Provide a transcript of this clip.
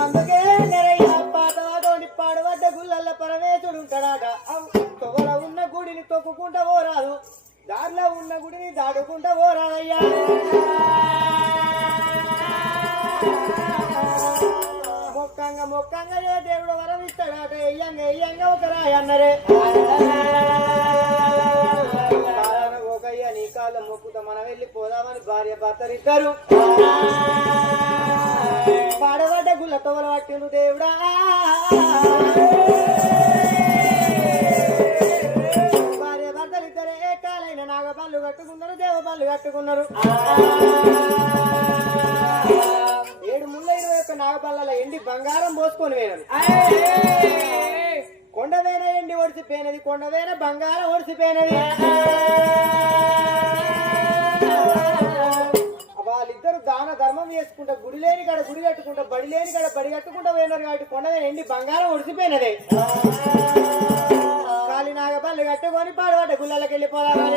అందుకే పాతవాటోని పాడబడ్డ గుళ్ళల్లో పరమేశుడు ఉంటాడాట తొగల ఉన్న గుడిని తొక్కుకుంటా పోరాదు దారిలో ఉన్న గుడిని దాటుకుంటా పోరాదయ్యా మొక్కంగా ఏ దేవుడు వరం ఇస్తాడాట ఎయ్యంగా ఒక రాయి అన్నరే ఒకయ్య నీ కాళ్ళ మొక్కుతా మనం వెళ్ళి పోదామని భార్య భర్తలిద్దరు పాడబడ్డ గుళ్ళ తొగల పట్టిండు దేవుడా భార్య భర్తలిద్దరు ఏ కాలైన నాగ పళ్ళు కట్టుకున్నారు దేవ పళ్ళు కట్టుకున్నారు 7 ముళ్ళ 21 నాగపల్లలో ఎండి బంగారం పోసుకొని వేయను కొండవేన ఎండి ఒడిసిపోయినది కొండవేన బంగారం ఒడిసిపోయినది వాళ్ళిద్దరు దాన ధర్మం చేసుకుంటా గుడి లేని కాడ గుడి కట్టుకుంటా బడి లేని కాడ బడి కట్టుకుంటా పోయినారు కాబట్టి కొండవేన ఎండి బంగారం ఒడిసిపోయినదే కాలి నాగపల్లి కట్టుకొని పాడబడ్డ గుళ్ళకి వెళ్ళిపోదామని